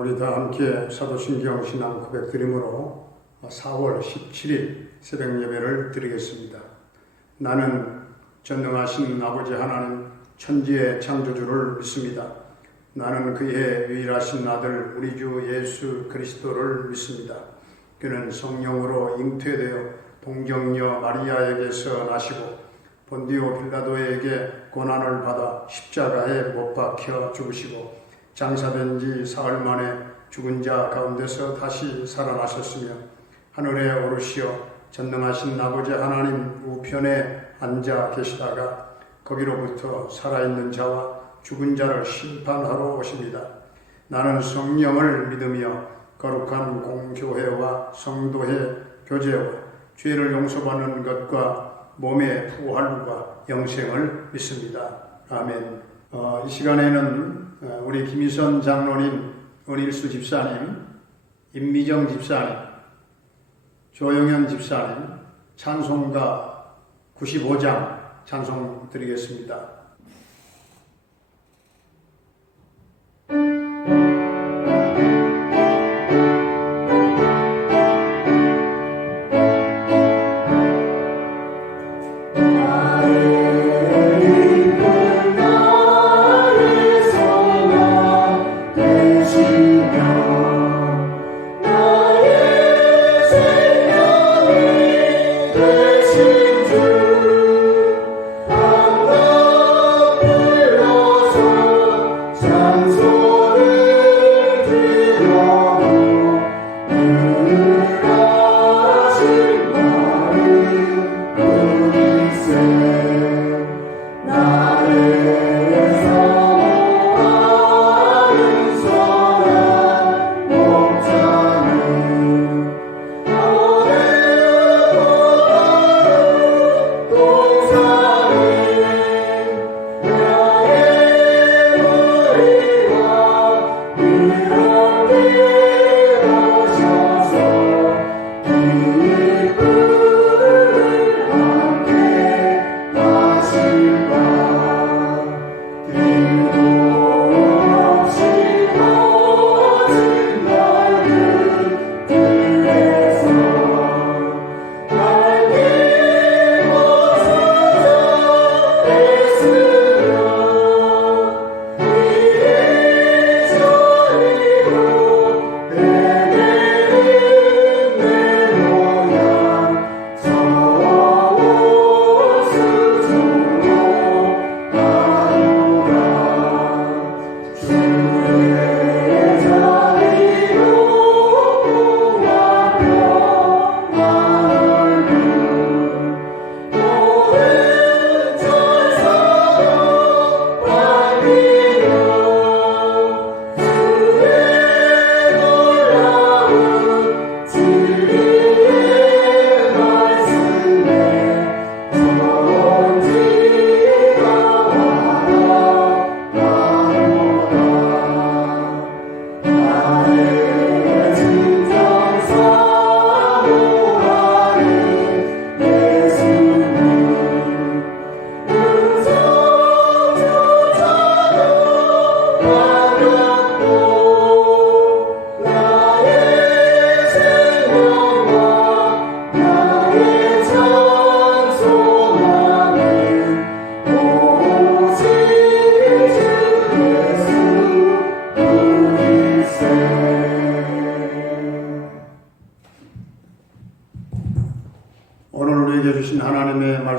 우리 다 함께 사도신경 신앙 고백 드림으로 4월 17일 새벽 예배를 드리겠습니다. 나는 전능하신 아버지 하나님 천지의 창조주를 믿습니다. 나는 그의 유일하신 아들 우리 주 예수 그리스도를 믿습니다. 그는 성령으로 잉태되어 동정녀 마리아에게서 나시고 본디오 빌라도에게 고난을 받아 십자가에 못 박혀 죽으시고 장사된 지 사흘 만에 죽은 자 가운데서 다시 살아나셨으며 하늘에 오르시어 전능하신 아버지 하나님 우편에 앉아 계시다가 거기로부터 살아있는 자와 죽은 자를 심판하러 오십니다. 나는 성령을 믿으며 거룩한 공교회와 성도의 교제와 죄를 용서받는 것과 몸의 부활과 영생을 믿습니다. 아멘. 이 시간에는 우리 김희선 장로님, 은일수 집사님, 임미정 집사님, 조영현 집사님 찬송가 95장 찬송 드리겠습니다.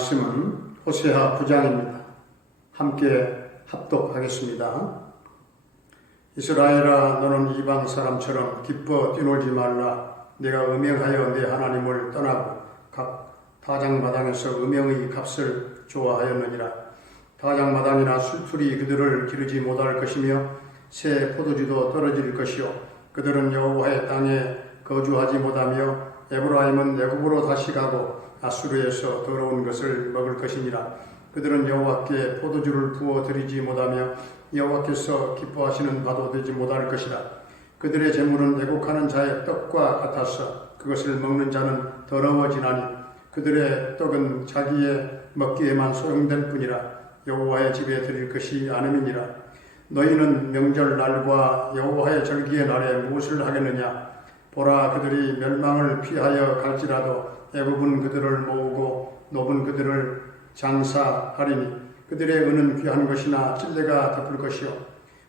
말씀은 호세아 9장입니다. 함께 합독하겠습니다. 이스라엘아, 너는 이방 사람처럼 기뻐 뛰놀지 말라. 내가 음행하여 내 하나님을 떠나고 각 타작마당에서 음행의 값을 좋아하였느니라. 타작마당이나 술틀이 그들을 기르지 못할 것이며 새 포도주도 떨어질 것이요 그들은 여호와의 땅에 거주하지 못하며 에브라임은 애굽으로 다시 가고 아수르에서 더러운 것을 먹을 것이니라. 그들은 여호와께 포도주를 부어 드리지 못하며 여호와께서 기뻐하시는 바도 되지 못할 것이라. 그들의 재물은 애국하는 자의 떡과 같아서 그것을 먹는 자는 더러워지나니 그들의 떡은 자기의 먹기에만 소용될 뿐이라. 여호와의 집에 드릴 것이 아님이니라. 너희는 명절 날과 여호와의 절기의 날에 무엇을 하겠느냐? 보라, 그들이 멸망을 피하여 갈지라도 애굽은 그들을 모으고 노분 그들을 장사하리니 그들의 은은 귀한 것이나 찔레가 덮을 것이요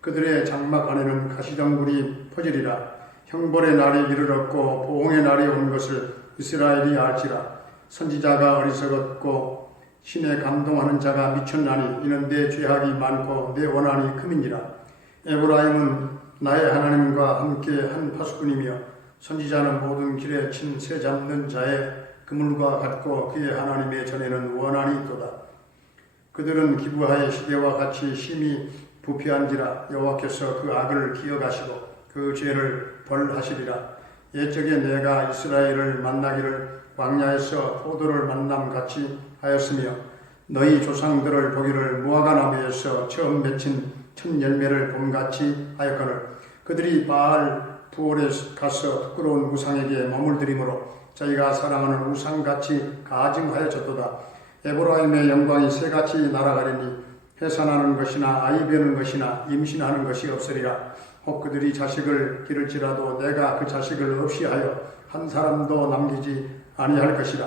그들의 장막 안에는 가시덩굴이 퍼지리라. 형벌의 날이 이르렀고 보응의 날이 온 것을 이스라엘이 알지라. 선지자가 어리석었고 신에 감동하는 자가 미쳤나니 이는 내 죄악이 많고 내 원한이 금이니라. 에브라임은 나의 하나님과 함께 한 파수꾼이며 선지자는 모든 길에 친 새 잡는 자의 그물과 같고 그의 하나님의 전에는 원한이 있도다. 그들은 기브하의 시대와 같이 심히 부패한지라. 여호와께서 그 악을 기억하시고 그 죄를 벌하시리라. 옛적에 내가 이스라엘을 만나기를 광야에서 포도를 만남 같이 하였으며 너희 조상들을 보기를 무화과 나무에서 처음 맺힌 첫 열매를 봄같이 하였거늘 그들이 바알 부올에 가서 부끄러운 우상에게 머물들이므로 저희가 사랑하는 우상같이 가증하여졌도다. 에브라임의 영광이 새같이 날아가리니 해산하는 것이나 아이 베는 것이나 임신하는 것이 없으리라. 혹 그들이 자식을 기를지라도 내가 그 자식을 없이 하여 한 사람도 남기지 아니할 것이라.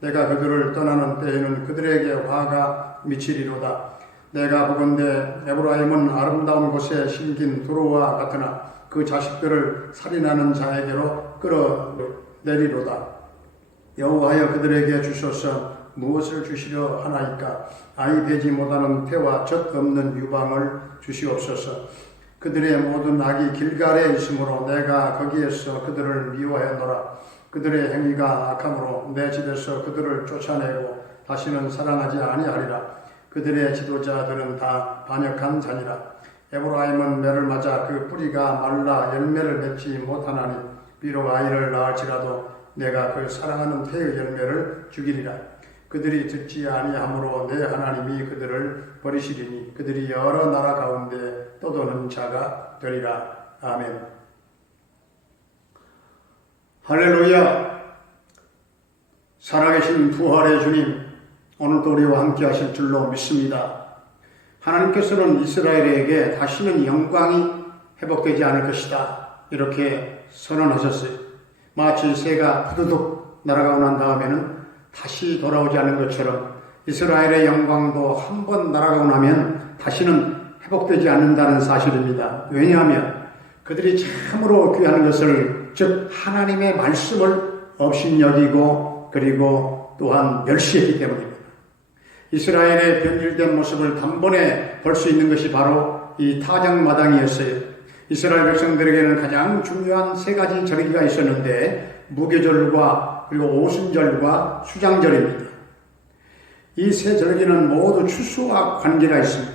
내가 그들을 떠나는 때에는 그들에게 화가 미치리로다. 내가 보건대 에브라임은 아름다운 곳에 심긴 두루와 같으나 그 자식들을 살인하는 자에게로 끌어내리로다. 여호와여 그들에게 주소서. 무엇을 주시려 하나이까? 아이 되지 못하는 태와 젖 없는 유방을 주시옵소서. 그들의 모든 악이 길갈에 있으므로 내가 거기에서 그들을 미워하였노라. 그들의 행위가 악함으로 내 집에서 그들을 쫓아내고 다시는 사랑하지 아니하리라. 그들의 지도자들은 다 반역한 자니라. 에브라임은 매를 맞아 그 뿌리가 말라 열매를 맺지 못하나니 비록 아이를 낳을지라도 내가 그 사랑하는 태의 열매를 죽이리라. 그들이 듣지 아니하므로 내 하나님이 그들을 버리시리니 그들이 여러 나라 가운데 떠도는 자가 되리라. 아멘. 할렐루야. 살아계신 부활의 주님, 오늘도 우리와 함께 하실 줄로 믿습니다. 하나님께서는 이스라엘에게 다시는 영광이 회복되지 않을 것이다, 이렇게 선언하셨어요. 마치 새가 부두둑 날아가고 난 다음에는 다시 돌아오지 않는 것처럼 이스라엘의 영광도 한 번 날아가고 나면 다시는 회복되지 않는다는 사실입니다. 왜냐하면 그들이 참으로 귀한 것을, 즉 하나님의 말씀을 업신여기고 그리고 또한 멸시했기 때문입니다. 이스라엘의 변질된 모습을 단번에 볼 수 있는 것이 바로 이 타작마당이었어요. 이스라엘 백성들에게는 가장 중요한 세 가지 절기가 있었는데 무교절과 그리고 오순절과 수장절입니다. 이 세 절기는 모두 추수와 관계가 있습니다.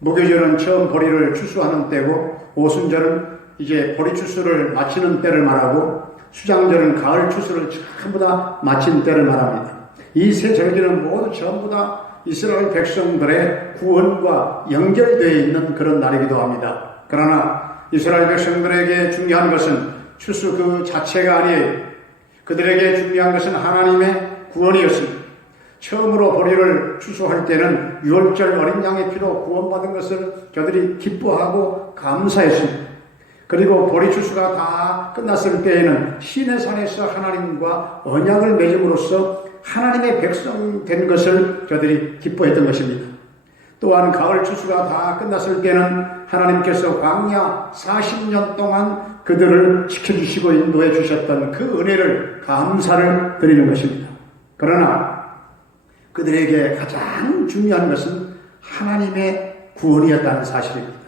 무교절은 처음 보리를 추수하는 때고, 오순절은 이제 보리 추수를 마치는 때를 말하고, 수장절은 가을 추수를 전부 다 마친 때를 말합니다. 이 세 절기는 모두 전부 다 이스라엘 백성들의 구원과 연결되어 있는 그런 날이기도 합니다. 그러나 이스라엘 백성들에게 중요한 것은 추수 그 자체가 아니에요. 그들에게 중요한 것은 하나님의 구원이었습니다. 처음으로 보리를 추수할 때는 유월절 어린 양의 피로 구원받은 것을 저들이 기뻐하고 감사했습니다. 그리고 보리 추수가 다 끝났을 때에는 시내산에서 하나님과 언약을 맺음으로써 하나님의 백성 된 것을 저들이 기뻐했던 것입니다. 또한 가을 추수가 다 끝났을 때는 하나님께서 광야 40년 동안 그들을 지켜주시고 인도해 주셨던 그 은혜를 감사를 드리는 것입니다. 그러나 그들에게 가장 중요한 것은 하나님의 구원이었다는 사실입니다.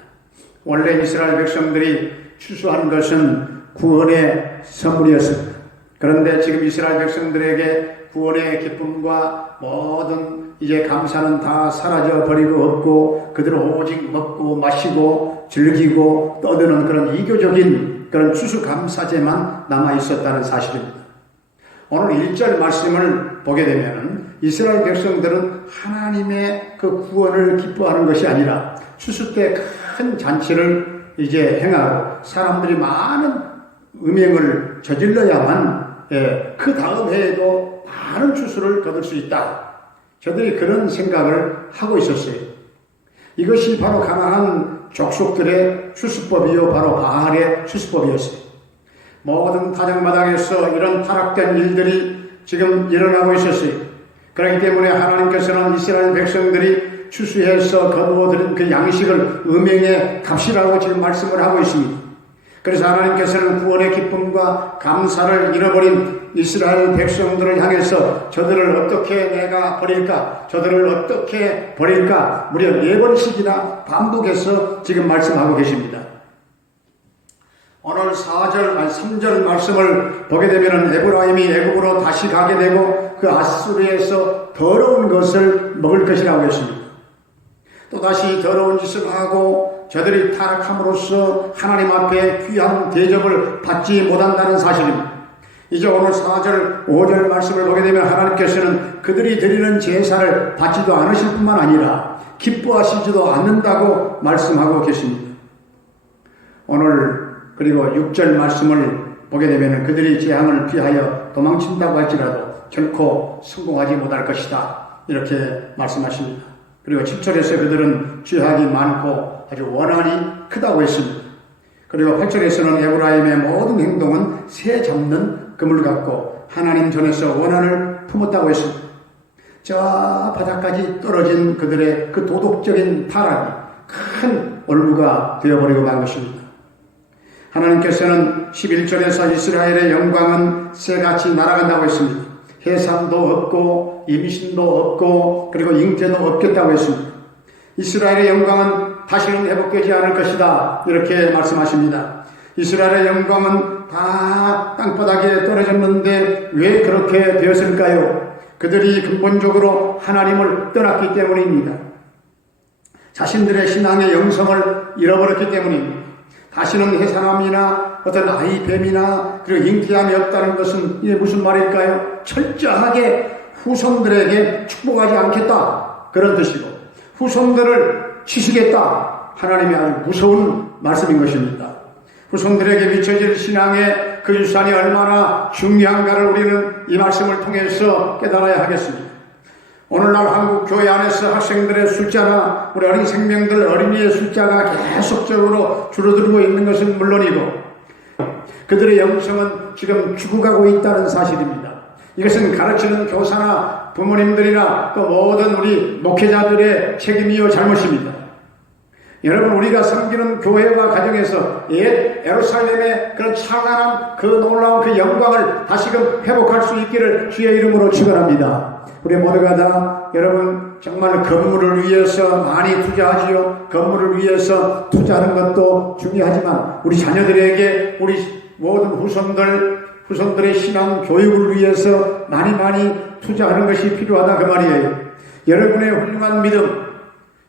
원래 이스라엘 백성들이 추수한 것은 구원의 선물이었습니다. 그런데 지금 이스라엘 백성들에게 구원의 기쁨과 모든 이제 감사는 다 사라져 버리고 없고, 그들은 오직 먹고 마시고 즐기고 떠드는 그런 이교적인 그런 추수감사제만 남아 있었다는 사실입니다. 오늘 1절 말씀을 보게 되면 이스라엘 백성들은 하나님의 그 구원을 기뻐하는 것이 아니라 추수 때 큰 잔치를 이제 행하고 사람들이 많은 음행을 저질러야만 그 다음 해에도 많은 추수를 거둘 수 있다. 저들이 그런 생각을 하고 있었어요. 이것이 바로 가나안 족속들의 수수법이요 바로 바알의 수수법이었어요. 모든 타작마당에서 이런 타락된 일들이 지금 일어나고 있었어요. 그렇기 때문에 하나님께서는 이스라엘 백성들이 추수해서 거두어들인 그 양식을 음행의 값이라고 지금 말씀을 하고 있습니다. 그래서 하나님께서는 구원의 기쁨과 감사를 잃어버린 이스라엘 백성들을 향해서 저들을 어떻게 내가 버릴까? 저들을 어떻게 버릴까? 무려 4번씩이나 반복해서 지금 말씀하고 계십니다. 오늘 3절 말씀을 보게 되면 에브라임이 애굽으로 다시 가게 되고 그 아수르에서 더러운 것을 먹을 것이라고 했습니다. 또다시 더러운 짓을 하고 저들이 타락함으로써 하나님 앞에 귀한 대접을 받지 못한다는 사실입니다. 이제 오늘 4절, 5절 말씀을 보게 되면 하나님께서는 그들이 드리는 제사를 받지도 않으실 뿐만 아니라 기뻐하시지도 않는다고 말씀하고 계십니다. 오늘 그리고 6절 말씀을 보게 되면 그들이 재앙을 피하여 도망친다고 할지라도 결코 성공하지 못할 것이다. 이렇게 말씀하십니다. 그리고 7절에서 그들은 죄악이 많고 아주 원한이 크다고 했습니다. 그리고 8절에서는 에브라임의 모든 행동은 새 잡는 그물 같고 하나님 전에서 원한을 품었다고 했습니다. 저 바닥까지 떨어진 그들의 그 도덕적인 타락이 큰 올무가 되어버리고 만 것입니다. 하나님께서는 11절에서 이스라엘의 영광은 새같이 날아간다고 했습니다. 해산도 없고 임신도 없고 그리고 잉태도 없겠다고 했습니다. 이스라엘의 영광은 다시는 회복되지 않을 것이다. 이렇게 말씀하십니다. 이스라엘의 영광은 다 땅바닥에 떨어졌는데 왜 그렇게 되었을까요? 그들이 근본적으로 하나님을 떠났기 때문입니다. 자신들의 신앙의 영성을 잃어버렸기 때문입니다. 다시는 해산함이나 어떤 아이뱀이나 그리고 잉태함이 없다는 것은 이게 무슨 말일까요? 철저하게 후손들에게 축복하지 않겠다 그런 뜻이고 후손들을 치시겠다 하나님의 아주 무서운 말씀인 것입니다. 후손들에게 비춰질 신앙의 그 유산이 얼마나 중요한가를 우리는 이 말씀을 통해서 깨달아야 하겠습니다. 오늘날 한국 교회 안에서 학생들의 숫자나 우리 어린 생명들 어린이의 숫자가 계속적으로 줄어들고 있는 것은 물론이고 그들의 영성은 지금 죽어가고 있다는 사실입니다. 이것은 가르치는 교사나 부모님들이나 또 모든 우리 목회자들의 책임이요 잘못입니다. 여러분 우리가 섬기는 교회와 가정에서 옛 예루살렘의 그런 찬란한 그 놀라운 그 영광을 다시금 회복할 수 있기를 주의 이름으로 축원합니다. 우리 모두가 다 여러분 정말 건물을 위해서 많이 투자하지요. 건물을 위해서 투자하는 것도 중요하지만 우리 자녀들에게 우리 모든 후손들의 신앙 교육을 위해서 많이 투자하는 것이 필요하다 그 말이에요. 여러분의 훌륭한 믿음,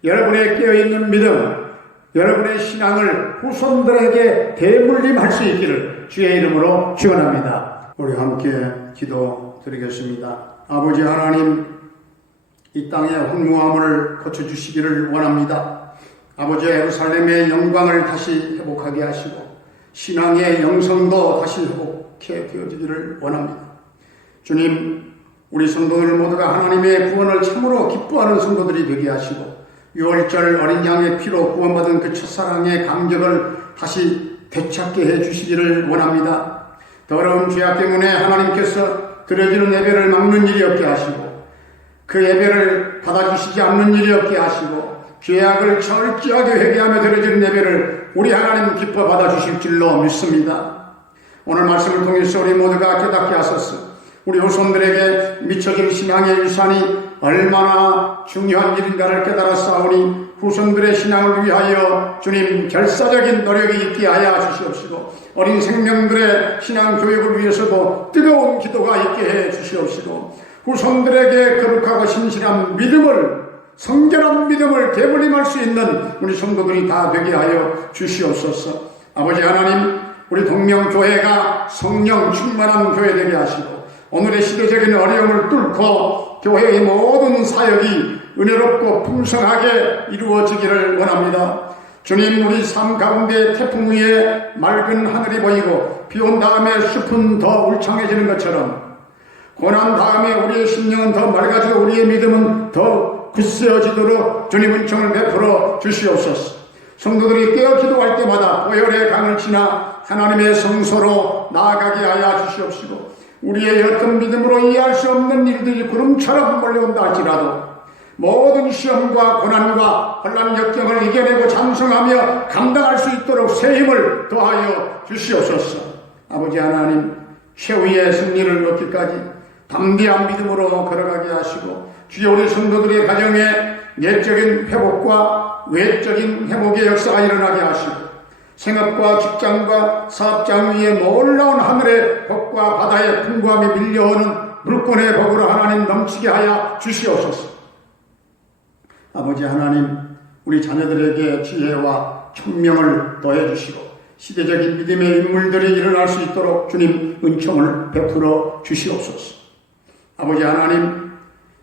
여러분의 깨어있는 믿음, 여러분의 신앙을 후손들에게 대물림할 수 있기를 주의 이름으로 축원합니다. 우리 함께 기도드리겠습니다. 아버지 하나님, 이 땅의 혼무함을 고쳐주시기를 원합니다. 아버지 예루살렘의 영광을 다시 회복하게 하시고 신앙의 영성도 다시 회복해 되어지기를 원합니다. 주님, 우리 성도들 모두가 하나님의 구원을 참으로 기뻐하는 성도들이 되게 하시고 6월절 어린 양의 피로 구원받은 그 첫사랑의 감격을 다시 되찾게 해주시기를 원합니다. 더러운 죄악 때문에 하나님께서 드려지는 예배를 막는 일이 없게 하시고 그 예배를 받아주시지 않는 일이 없게 하시고 죄악을 철저하게 회개하며 드려지는 예배를 우리 하나님 기뻐 받아주실 줄로 믿습니다. 오늘 말씀을 통해서 우리 모두가 깨닫게 하소서. 우리 후손들에게 미쳐질 신앙의 유산이 얼마나 중요한 일인가를 깨달았사오니 후손들의 신앙을 위하여 주님 결사적인 노력이 있게 하여 주시옵시고 어린 생명들의 신앙 교육을 위해서도 뜨거운 기도가 있게 해 주시옵시고 후손들에게 거룩하고 신실한 믿음을 성결한 믿음을 되물림할 수 있는 우리 성도들이 다 되게 하여 주시옵소서. 아버지 하나님, 우리 동명교회가 성령 충만한 교회 되게 하시고 오늘의 시대적인 어려움을 뚫고 교회의 모든 사역이 은혜롭고 풍성하게 이루어지기를 원합니다. 주님, 우리 삶 가운데 태풍 위에 맑은 하늘이 보이고 비온 다음에 숲은 더 울창해지는 것처럼 고난 다음에 우리의 심령은 더 맑아지고 우리의 믿음은 더 굳세어지도록 주님 은총을 베풀어 주시옵소서. 성도들이 깨어 기도할 때마다 보혈의 강을 지나 하나님의 성소로 나아가게 하여 주시옵시고, 우리의 어떤 믿음으로 이해할 수 없는 일들이 구름처럼 몰려온다 할지라도 모든 시험과 고난과 혼란 역경을 이겨내고 장성하며 감당할 수 있도록 새 힘을 더하여 주시옵소서. 아버지 하나님, 최후의 승리를 얻기까지 담대한 믿음으로 걸어가게 하시고, 주여 우리 성도들의 가정에 내적인 회복과 외적인 회복의 역사가 일어나게 하시고, 생업과 직장과 사업장 위에 놀라운 하늘의 복과 바다의 풍부함이 밀려오는 물권의 복으로 하나님 넘치게 하여 주시옵소서. 아버지 하나님, 우리 자녀들에게 지혜와 총명을 더해 주시고 시대적인 믿음의 인물들이 일어날 수 있도록 주님 은총을 베풀어 주시옵소서. 아버지 하나님,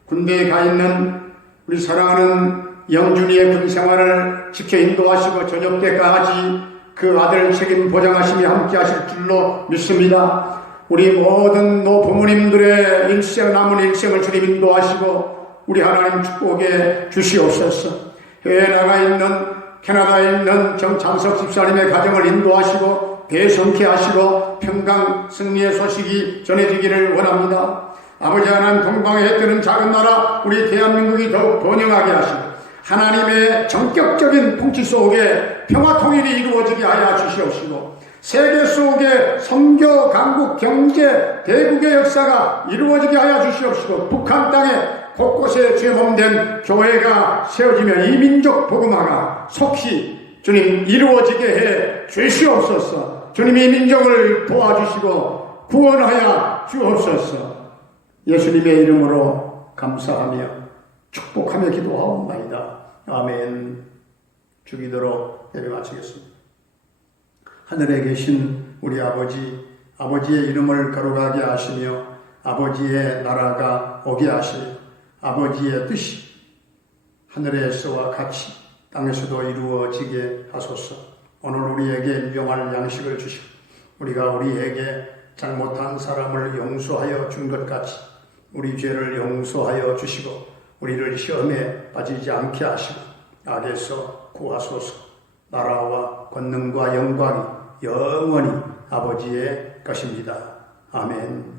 군대에 가 있는 우리 사랑하는 영준이의 군 생활을 지켜 인도하시고 저녁 때까지 그 아들 책임 보장하시며 함께 하실 줄로 믿습니다. 우리 모든 부모님들의 남은 일생을 주님 인도하시고 우리 하나님 축복해 주시옵소서. 해외에 나가 있는 캐나다에 있는 정창석 집사님의 가정을 인도하시고 대성케 하시고 평강 승리의 소식이 전해지기를 원합니다. 아버지 하나님, 동방에 해 뜨는 작은 나라 우리 대한민국이 더욱 번영하게 하시고 하나님의 전격적인 통치 속에 평화 통일이 이루어지게 하여 주시옵시고, 세계 속에 선교, 강국, 경제, 대국의 역사가 이루어지게 하여 주시옵시고, 북한 땅에 곳곳에 죄범된 교회가 세워지며 이민족 복음화가 속히 주님 이루어지게 해 주시옵소서. 주님이 민족을 도와주시고 구원하여 주옵소서. 예수님의 이름으로 감사하며 축복하며 기도하옵나이다. 아멘. 주기도로 예배 마치겠습니다. 하늘에 계신 우리 아버지의 이름을 거룩하게 하시며 아버지의 나라가 오게 하시며 아버지의 뜻이 하늘에서와 같이 땅에서도 이루어지게 하소서. 오늘 우리에게 일용할 양식을 주시고 우리가 우리에게 잘못한 사람을 용서하여 준 것 같이 우리 죄를 용서하여 주시고 우리를 시험에 빠지지 않게 하시고 악에서 구하소서. 나라와 권능과 영광이 영원히 아버지의 것입니다. 아멘.